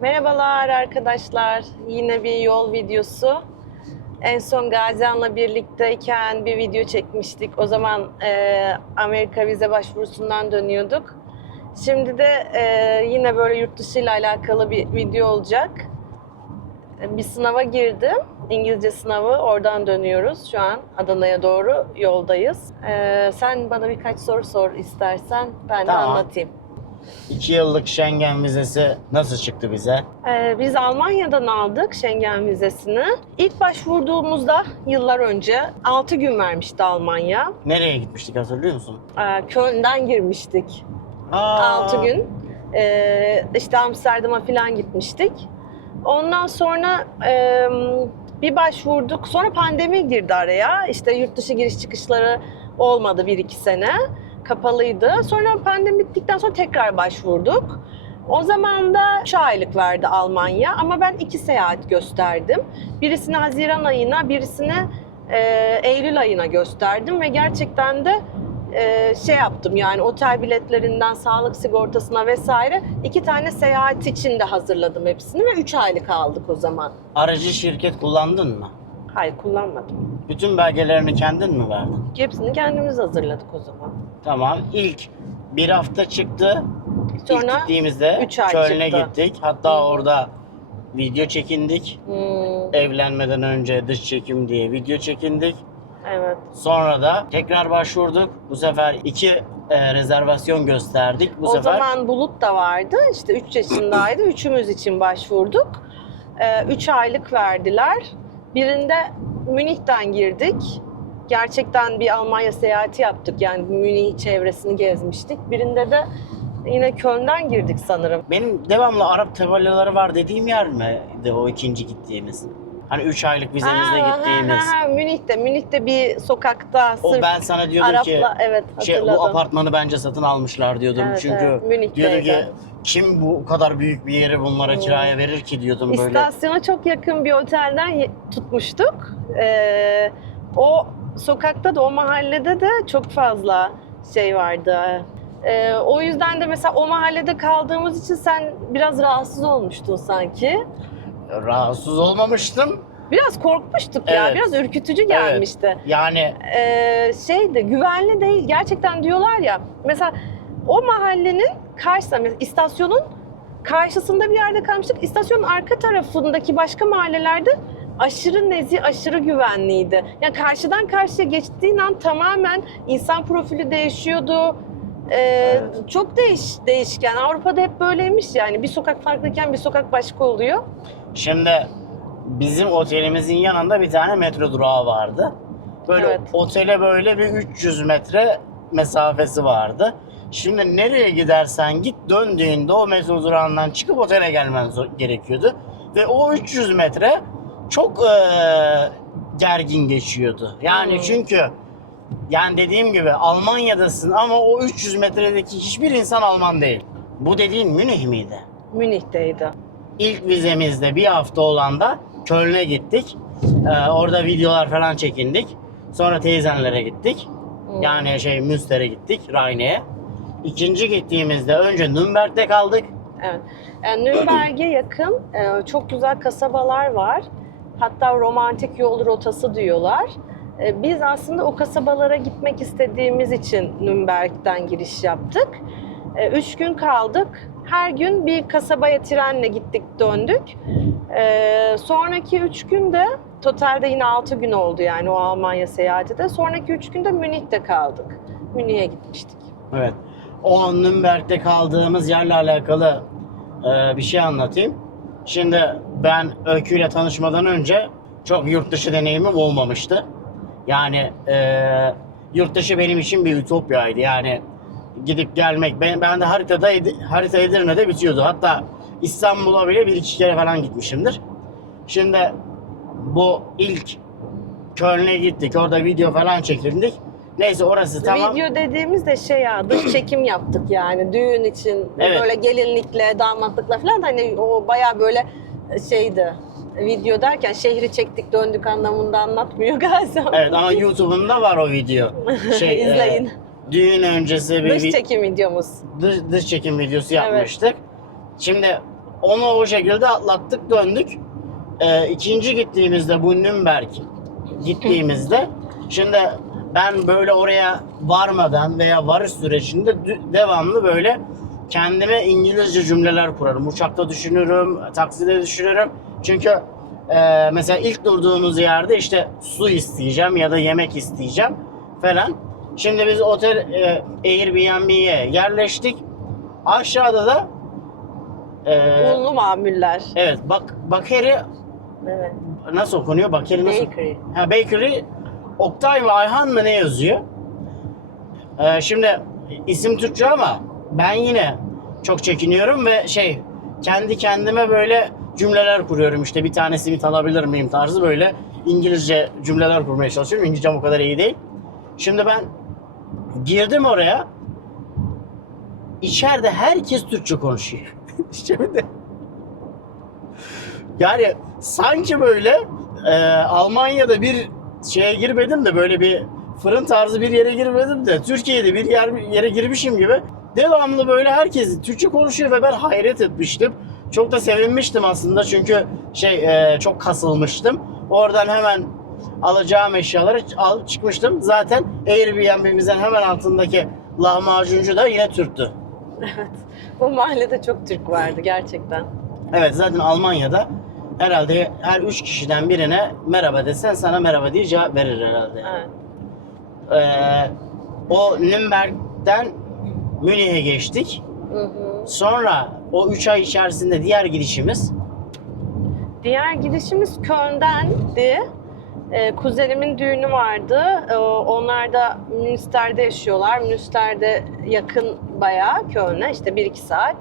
Merhabalar arkadaşlar. Yine bir yol videosu. En son Gazian'la birlikteyken bir video çekmiştik. O zaman e, Amerika vize başvurusundan dönüyorduk. Şimdi de e, yine böyle yurt dışı ile alakalı bir video olacak. Bir sınava girdim. İngilizce sınavı. Oradan dönüyoruz. Şu an Adana'ya doğru yoldayız. E, sen bana birkaç soru sor istersen. Ben de Tamam. anlatayım. 2 yıllık Schengen vizesi nasıl çıktı bize? Ee, biz Almanya'dan aldık Schengen vizesini. İlk başvurduğumuzda yıllar önce 6 gün vermişti Almanya. Nereye gitmiştik hatırlıyor musun? Ee, Köln'den girmiştik Aa, 6 gün. Ee, işte Amsterdam'a falan gitmiştik. Ondan sonra e, bir başvurduk. Sonra pandemi girdi araya. İşte yurt dışı giriş çıkışları olmadı 1-2 sene. Kapalıydı. Sonra pandemi bittikten sonra tekrar başvurduk. O zaman da 3 aylık verdi Almanya ama ben iki seyahat gösterdim. Birisini Haziran ayına, birisini e, Eylül ayına gösterdim ve gerçekten de e, şey yaptım yani otel biletlerinden sağlık sigortasına vesaire iki tane seyahat için de hazırladım hepsini ve 3 aylık aldık o zaman. Aracı şirket kullandın mı? Hayır kullanmadım. Bütün belgelerini kendin mi verdin? Hepsini kendimiz hazırladık o zaman. Tamam. İlk bir hafta çıktı. Sonra İlk gittiğimizde üç ay Köln'e çıktı. gittik. Hatta Hı. orada video çekindik. hmm, Evlenmeden önce dış çekim diye video çekindik. evet. Sonra da tekrar başvurduk. Bu sefer iki e, rezervasyon gösterdik. Bu o sefer zaman Bulut da vardı. İşte 3 yaşındaydı. Üçümüz için başvurduk. 3 aylık verdiler. Birinde Münih'ten girdik. Gerçekten bir Almanya seyahati yaptık. Yani Münih çevresini gezmiştik. Birinde de yine Köln'den girdik sanırım. benim devamlı Arap tabelaları var dediğim yer mi de o ikinci gittiğimiz? Hani 3 aylık vizemizle Ha, gittiğimiz. Ha, ha, Münih'te. Münih'te bir sokakta O sırf ben sana diyordum Arapla ki evet şey bu apartmanı bence satın almışlar diyordum. Evet, Çünkü evet, diyordum ki kim bu kadar büyük bir yeri bunlara Hmm. kiraya verir ki diyordum böyle. İstasyona çok yakın bir otelden tutmuştuk. Ee, o sokakta da o mahallede de çok fazla şey vardı. Ee, o yüzden de mesela o mahallede kaldığımız için sen biraz rahatsız olmuştun sanki. Rahatsız olmamıştım. Biraz korkmuştuk ya, Evet. biraz ürkütücü gelmişti. Yani Ee, şeydi, güvenli değil. Gerçekten diyorlar ya, mesela o mahallenin karşısında, mesela istasyonun karşısında bir yerde kalmıştık. İstasyonun arka tarafındaki başka mahallelerde aşırı nezih, aşırı güvenliydi. Yani karşıdan karşıya geçtiğin an tamamen insan profili değişiyordu. Ee, Evet. Çok değiş, değişken. Avrupa'da hep böyleymiş yani. Bir sokak farklıyken bir sokak başka oluyor. şimdi bizim otelimizin yanında bir tane metro durağı vardı. Böyle Evet. otele böyle bir 300 metre mesafesi vardı. Şimdi nereye gidersen git döndüğünde o metro durağından çıkıp otele gelmen gerekiyordu. Ve o 300 metre çok eee, gergin geçiyordu. Yani Hmm. çünkü yani dediğim gibi Almanya'dasın ama o 300 metredeki hiçbir insan Alman değil. Bu dediğin Münih miydi? Münih'teydi. İlk vizemizde bir hafta olan da Köln'e gittik. Ee, orada videolar falan çekindik. Sonra teyzenlere gittik. Hmm. Yani şey Münster'e gittik, Rheine'ye. İkinci gittiğimizde önce Nürnberg'de kaldık. Evet. Yani Nürnberg'e yakın e, çok güzel kasabalar var. Hatta romantik yol rotası diyorlar. E, Biz aslında o kasabalara gitmek istediğimiz için Nürnberg'den giriş yaptık. E, Üç gün kaldık. Her gün bir kasabaya trenle gittik döndük. E, Sonraki üç günde totalde yine altı gün oldu yani o Almanya seyahati de. Sonraki üç günde Münih'te kaldık. Münih'e gitmiştik. Evet. O Nürnberg'de kaldığımız yerle alakalı e, bir şey anlatayım. Şimdi ben Öykü ile tanışmadan önce çok yurt dışı deneyimim olmamıştı. Yani e, yurt dışı benim için bir ütopyaydı. Yani gidip gelmek. Ben, ben de haritada harita Edirne'de bitiyordu. Hatta İstanbul'a bile bir iki kere falan gitmişimdir. Şimdi bu ilk Köln'e gittik. Orada video falan çekildik. Neyse orası tamam. Video dediğimiz de şey ya dış çekim yaptık yani düğün için Evet. böyle gelinlikle damatlıkla falan hani o baya böyle şeydi video derken şehri çektik döndük anlamında anlatmıyor galiba. Evet ama YouTube'umda var o video. Şey, İzleyin. e, düğün öncesi bir dış çekim videomuz. dış, dış çekim videosu Evet. yapmıştık. Şimdi onu o şekilde atlattık döndük. Ee, ikinci gittiğimizde bu Nürnberg gittiğimizde şimdi ben böyle oraya varmadan veya varış sürecinde devamlı böyle kendime İngilizce cümleler kurarım. Uçakta düşünürüm, takside düşünürüm. Çünkü e, mesela ilk durduğumuz yerde işte su isteyeceğim ya da yemek isteyeceğim falan. Şimdi biz otel e, Airbnb'ye yerleştik. Aşağıda da e, Unlu mamuller. evet bak Bakeri Evet. nasıl okunuyor? Bakeri nasıl? Bakery. Ha, Bakery Oktay mı Ayhan mı ne yazıyor? Ee, şimdi isim Türkçe ama ben yine çok çekiniyorum ve şey kendi kendime böyle cümleler kuruyorum işte bir tane simit alabilir miyim tarzı böyle İngilizce cümleler kurmaya çalışıyorum. İngilizcem o kadar iyi değil. Şimdi ben girdim oraya. İçeride herkes Türkçe konuşuyor. Şimdi yani sanki böyle e, Almanya'da bir şeye girmedim de böyle bir fırın tarzı bir yere girmedim de Türkiye'de bir yer, yere girmişim gibi devamlı böyle herkes Türkçe konuşuyor ve ben hayret etmiştim. Çok da sevinmiştim aslında çünkü şey e, çok kasılmıştım. Oradan hemen alacağım eşyaları alıp çıkmıştım. Zaten Airbnb'mizin hemen altındaki lahmacuncu da yine Türktü. Evet. Bu mahallede çok Türk vardı gerçekten. Evet zaten Almanya'da herhalde her üç kişiden birine merhaba desen sana merhaba diye cevap verir herhalde. Evet. Ee, o Nürnberg'den Münih'e geçtik. Hı hı. Sonra o 3 ay içerisinde diğer gidişimiz Diğer gidişimiz Köln'dendi. Ee, kuzenimin düğünü vardı. Ee, onlar da Münster'de yaşıyorlar. Münster'de yakın bayağı Köln'e işte 1-2 saat.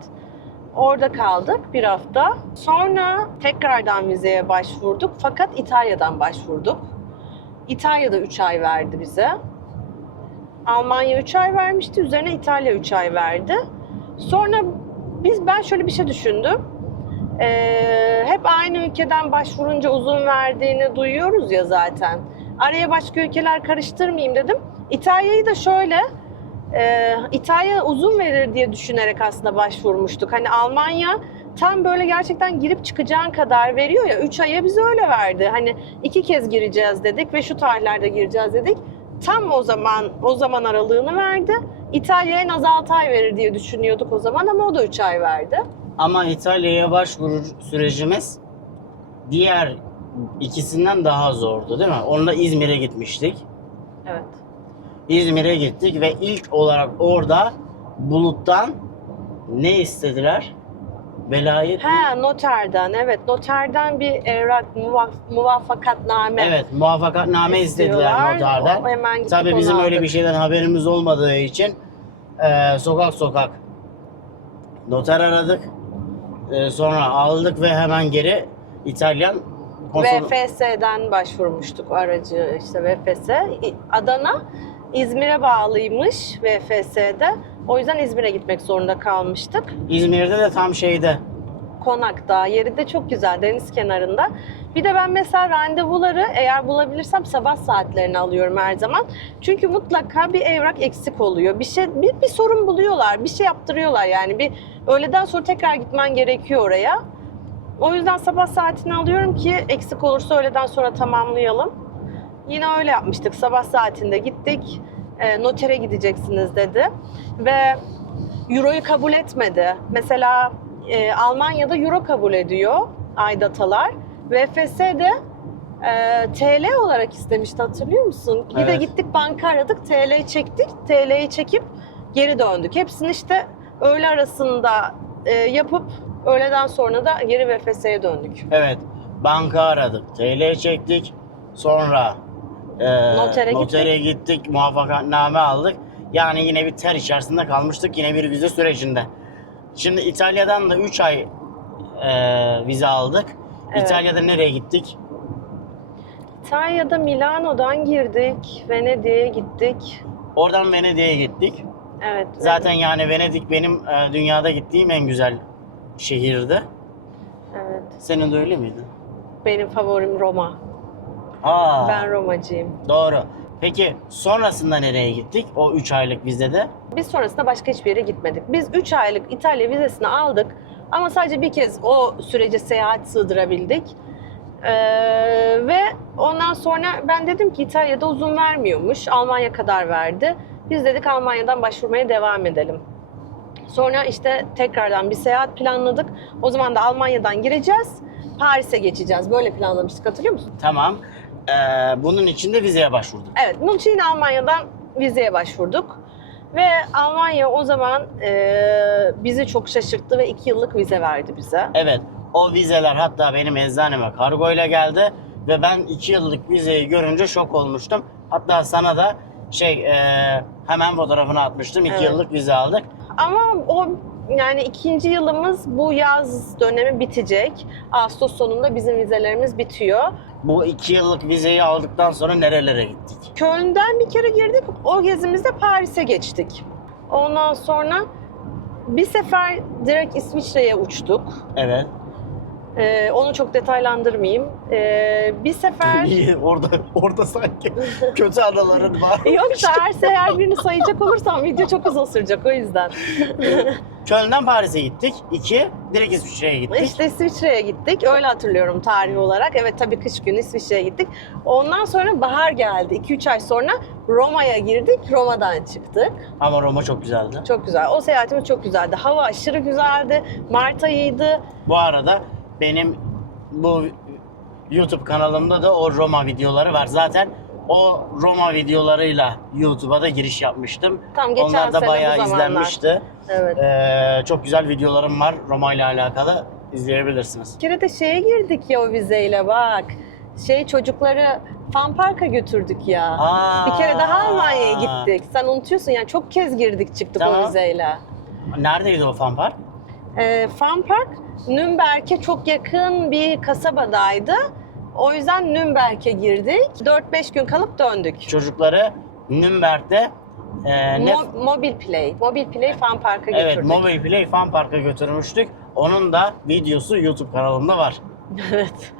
Orada kaldık bir hafta. Sonra tekrardan vizeye başvurduk. Fakat İtalya'dan başvurduk. İtalya'da 3 ay verdi bize. Almanya 3 ay vermişti. Üzerine İtalya 3 ay verdi. Sonra biz ben şöyle bir şey düşündüm. Ee, hep aynı ülkeden başvurunca uzun verdiğini duyuyoruz ya zaten. Araya başka ülkeler karıştırmayayım dedim. İtalya'yı da şöyle e, İtalya uzun verir diye düşünerek aslında başvurmuştuk. Hani Almanya tam böyle gerçekten girip çıkacağın kadar veriyor ya 3 aya bize öyle verdi. Hani iki kez gireceğiz dedik ve şu tarihlerde gireceğiz dedik. Tam o zaman o zaman aralığını verdi. İtalya en az 6 ay verir diye düşünüyorduk o zaman ama o da 3 ay verdi. ama İtalya'ya başvuru sürecimiz diğer ikisinden daha zordu değil mi? Onunla İzmir'e gitmiştik. Evet. İzmir'e gittik ve ilk olarak orada Bulut'tan ne istediler? Velayet? He noterden evet noterden bir evrak muvaf, muvaffakatname Evet, muvaffakatname istediler noterden. O Hemen gittik Tabii bizim öyle aldık. bir şeyden haberimiz olmadığı için e, sokak sokak noter aradık. E, sonra aldık ve hemen geri İtalyan konsol... VFS'den başvurmuştuk aracı işte VFS. Adana İzmir'e bağlıymış VFS'de. O yüzden İzmir'e gitmek zorunda kalmıştık. İzmir'de de tam şeyde Konak'ta. Yeri de çok güzel deniz kenarında. Bir de ben mesela randevuları eğer bulabilirsem sabah saatlerini alıyorum her zaman. Çünkü mutlaka bir evrak eksik oluyor. Bir şey bir, bir sorun buluyorlar, bir şey yaptırıyorlar yani. Bir öğleden sonra tekrar gitmen gerekiyor oraya. O yüzden sabah saatini alıyorum ki eksik olursa öğleden sonra tamamlayalım. Yine öyle yapmıştık. Sabah saatinde gittik. E, notere gideceksiniz dedi. Ve Euro'yu kabul etmedi. Mesela e, Almanya'da Euro kabul ediyor aidatlar. VFS de e, TL olarak istemişti hatırlıyor musun? Bir de Evet. gittik banka aradık, TL'yi çektik. TL'yi çekip geri döndük. Hepsini işte öğle arasında e, yapıp öğleden sonra da geri VFS'ye döndük. evet banka aradık. TL çektik. Sonra e, Notere notere gittik. Muvaffakatname aldık. Yani yine bir ter içerisinde kalmıştık. Yine bir vize sürecinde. Şimdi İtalya'dan da 3 ay e, vize aldık. Evet. İtalya'da nereye gittik? İtalya'da Milano'dan girdik, Venedik'e gittik. Oradan Venedik'e gittik. Evet. Zaten yani Venedik benim e, dünyada gittiğim en güzel şehirdi. Evet. Senin de öyle miydi? Benim favorim Roma. Aa, Ben Romacıyım. doğru. Peki sonrasında nereye gittik? O 3 aylık vizede. Biz sonrasında başka hiçbir yere gitmedik. Biz 3 aylık İtalya vizesini aldık. Ama sadece bir kez o sürece seyahat sığdırabildik. Ee, ve ondan sonra ben dedim ki İtalya'da uzun vermiyormuş. Almanya kadar verdi. Biz dedik Almanya'dan başvurmaya devam edelim. Sonra işte tekrardan bir seyahat planladık. O zaman da Almanya'dan gireceğiz. Paris'e geçeceğiz. Böyle planlamıştık hatırlıyor musun? Tamam. Ee, bunun için de vizeye başvurduk. Evet, bunun için Almanya'dan vizeye başvurduk. Ve Almanya o zaman e, bizi çok şaşırttı ve iki yıllık vize verdi bize. Evet. O vizeler hatta benim eczaneme kargoyla geldi ve ben iki yıllık vizeyi görünce şok olmuştum. Hatta sana da şey e, hemen fotoğrafını atmıştım. İki Evet. yıllık vize aldık. Ama o yani ikinci yılımız bu yaz dönemi bitecek. Ağustos sonunda bizim vizelerimiz bitiyor. Bu iki yıllık vizeyi aldıktan sonra nerelere gittik? Köln'den bir kere girdik. O gezimizde Paris'e geçtik. Ondan sonra bir sefer direkt İsviçre'ye uçtuk. Evet. Ee, onu çok detaylandırmayayım. Ee, bir sefer... İyi, orada orada sanki kötü anıların var. Yoksa eğer her birini sayacak olursam video çok uzun sürecek o yüzden. Köln'den Paris'e gittik. İki, direkt İsviçre'ye gittik. işte İsviçre'ye gittik. Öyle hatırlıyorum tarihi olarak. Evet tabii kış günü İsviçre'ye gittik. Ondan sonra bahar geldi. 2-3 ay sonra Roma'ya girdik. Roma'dan çıktık. Ama Roma çok güzeldi. Çok güzel. O seyahatimiz çok güzeldi. Hava aşırı güzeldi. Mart ayıydı. Bu arada benim bu YouTube kanalımda da o Roma videoları var. Zaten o Roma videolarıyla YouTube'a da giriş yapmıştım. Tam geçen Onlar da sene bayağı bu zamanlar. izlenmişti. Evet. Ee, çok güzel videolarım var Roma ile alakalı. izleyebilirsiniz. Bir kere de şeye girdik ya o vizeyle bak. Şey çocukları Fan Park'a götürdük ya. Aa, Bir kere daha Almanya'ya gittik. Sen unutuyorsun yani çok kez girdik çıktık Tamam. o vizeyle. Neredeydi o fan park? Ee, Fan Park Nürnberg'e çok yakın bir kasabadaydı. O yüzden Nürnberg'e girdik. 4-5 gün kalıp döndük. Çocukları Nürnberg'de e, ne? Mo- Mobil Play. Mobil Play Fan Park'a Evet, götürdük. Mobile Play Fan Park'a götürmüştük. Onun da videosu YouTube kanalımda var. evet.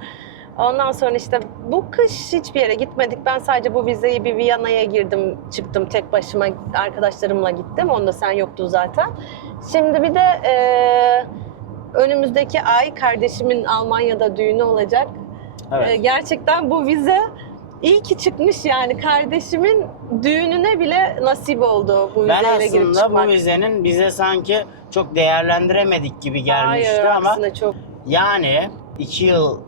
Ondan sonra işte bu kış hiçbir yere gitmedik. Ben sadece bu vizeyi bir Viyana'ya girdim, çıktım tek başıma arkadaşlarımla gittim. Onda sen yoktun zaten. Şimdi bir de e, önümüzdeki ay kardeşimin Almanya'da düğünü olacak. Evet. E, gerçekten bu vize iyi ki çıkmış yani. Kardeşimin düğününe bile nasip oldu bu ben vizeyle girip aslında çıkmak. bu vizenin bize sanki çok değerlendiremedik gibi gelmişti Hayır, ama çok yani iki yıl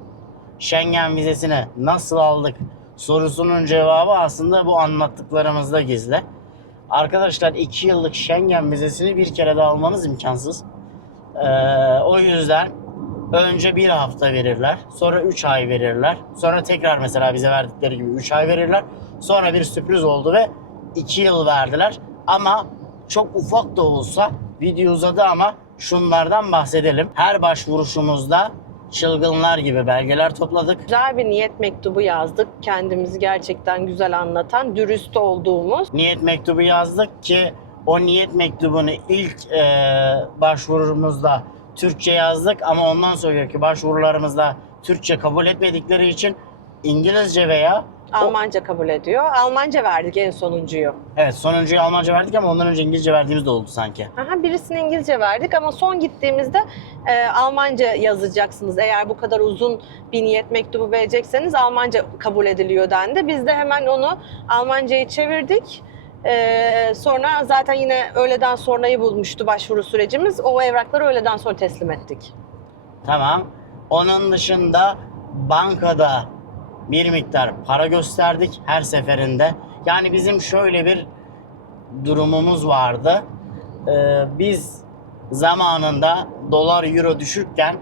Schengen vizesini nasıl aldık sorusunun cevabı aslında bu anlattıklarımızda gizli. Arkadaşlar iki yıllık Schengen vizesini bir kere de almanız imkansız. Ee, o yüzden önce bir hafta verirler, sonra üç ay verirler, sonra tekrar mesela bize verdikleri gibi üç ay verirler. Sonra bir sürpriz oldu ve iki yıl verdiler. Ama çok ufak da olsa video uzadı ama şunlardan bahsedelim. Her başvuruşumuzda çılgınlar gibi belgeler topladık. güzel bir niyet mektubu yazdık. Kendimizi gerçekten güzel anlatan, dürüst olduğumuz. Niyet mektubu yazdık ki o niyet mektubunu ilk e, başvurumuzda Türkçe yazdık ama ondan sonraki başvurularımızda Türkçe kabul etmedikleri için İngilizce veya Almanca kabul ediyor. Almanca verdik en sonuncuyu. evet sonuncuyu Almanca verdik ama ondan önce İngilizce verdiğimiz de oldu sanki. Aha, birisini İngilizce verdik ama son gittiğimizde e, Almanca yazacaksınız. Eğer bu kadar uzun bir niyet mektubu verecekseniz Almanca kabul ediliyor dendi. Biz de hemen onu Almanca'ya çevirdik. E, sonra zaten yine öğleden sonrayı bulmuştu başvuru sürecimiz. O evrakları öğleden sonra teslim ettik. Tamam. Onun dışında bankada bir miktar para gösterdik her seferinde. Yani bizim şöyle bir durumumuz vardı. Ee, biz zamanında dolar euro düşürken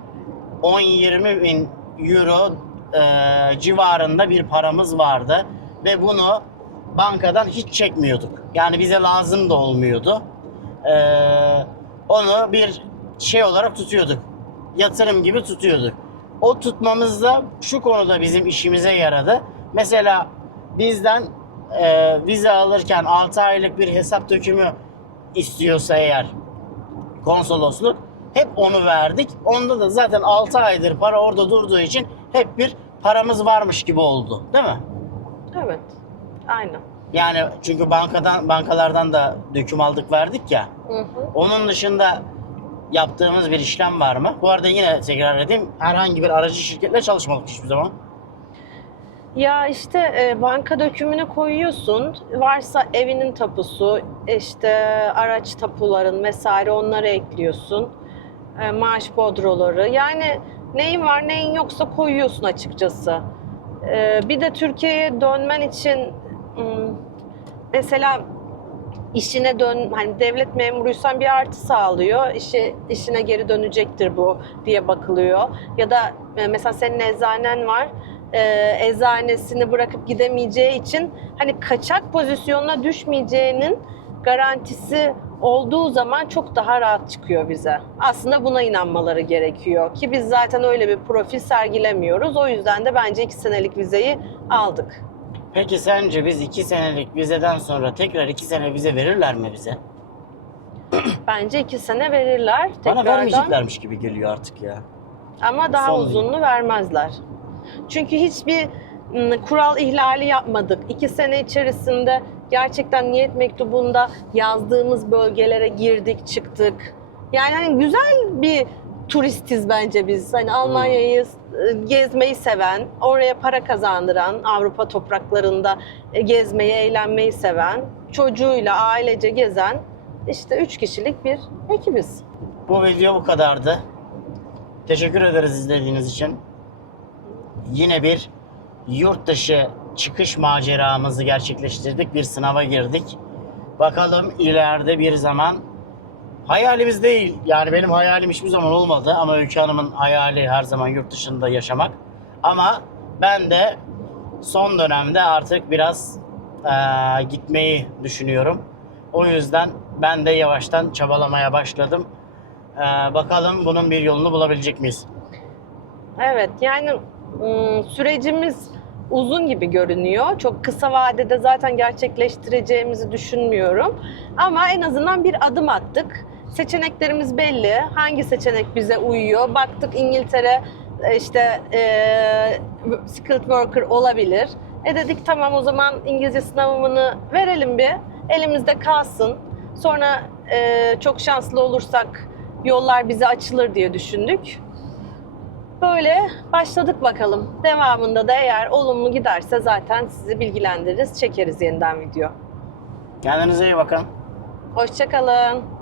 10-20 bin euro e, civarında bir paramız vardı. Ve bunu bankadan hiç çekmiyorduk. Yani bize lazım da olmuyordu. Ee, onu bir şey olarak tutuyorduk. Yatırım gibi tutuyorduk. O tutmamız da şu konuda bizim işimize yaradı. Mesela bizden e, vize alırken 6 aylık bir hesap dökümü istiyorsa eğer konsolosluk hep onu verdik. Onda da zaten 6 aydır para orada durduğu için hep bir paramız varmış gibi oldu. Değil mi? Evet. Aynen. Yani çünkü bankadan bankalardan da döküm aldık verdik ya. Hı hı. Onun dışında yaptığımız bir işlem var mı? Bu arada yine tekrar edeyim. Herhangi bir aracı şirketle çalışmadık hiçbir zaman. Ya işte e, banka dökümünü koyuyorsun. Varsa evinin tapusu, işte araç tapuların vesaire onları ekliyorsun. E, maaş bodroları. Yani neyin var neyin yoksa koyuyorsun açıkçası. E, bir de Türkiye'ye dönmen için mesela işine dön hani devlet memuruysan bir artı sağlıyor. İşi işine geri dönecektir bu diye bakılıyor. Ya da e, mesela senin eczanen var. E, eczanesini bırakıp gidemeyeceği için hani kaçak pozisyonuna düşmeyeceğinin garantisi olduğu zaman çok daha rahat çıkıyor bize. Aslında buna inanmaları gerekiyor ki biz zaten öyle bir profil sergilemiyoruz. O yüzden de bence iki senelik vizeyi aldık. Peki sence biz iki senelik vizeden sonra tekrar iki sene vize verirler mi bize? Bence iki sene verirler Bana tekrardan. vermeyeceklermiş gibi geliyor artık ya. Ama daha Son uzununu vermezler. Çünkü hiçbir ım, kural ihlali yapmadık. İki sene içerisinde gerçekten niyet mektubunda yazdığımız bölgelere girdik, çıktık. Yani hani güzel bir turistiz bence biz. Hani Almanya'yı e, gezmeyi seven, oraya para kazandıran, Avrupa topraklarında e, gezmeyi, eğlenmeyi seven, çocuğuyla ailece gezen işte üç kişilik bir ekibiz. Bu video bu kadardı. Teşekkür ederiz izlediğiniz için. Yine bir yurt dışı çıkış maceramızı gerçekleştirdik. Bir sınava girdik. Bakalım ileride bir zaman hayalimiz değil. Yani benim hayalim hiçbir zaman olmadı ama Öykü Hanım'ın hayali her zaman yurt dışında yaşamak. Ama ben de son dönemde artık biraz eee, gitmeyi düşünüyorum. O yüzden ben de yavaştan çabalamaya başladım. Eee, bakalım bunun bir yolunu bulabilecek miyiz? Evet yani sürecimiz uzun gibi görünüyor. Çok kısa vadede zaten gerçekleştireceğimizi düşünmüyorum. Ama en azından bir adım attık. Seçeneklerimiz belli. Hangi seçenek bize uyuyor? Baktık İngiltere e, işte e, skilled worker olabilir. E dedik tamam o zaman İngilizce sınavını verelim bir. Elimizde kalsın. Sonra e, çok şanslı olursak yollar bize açılır diye düşündük. Böyle başladık bakalım. Devamında da eğer olumlu giderse zaten sizi bilgilendiririz, çekeriz yeniden video. Kendinize iyi bakın. Hoşçakalın.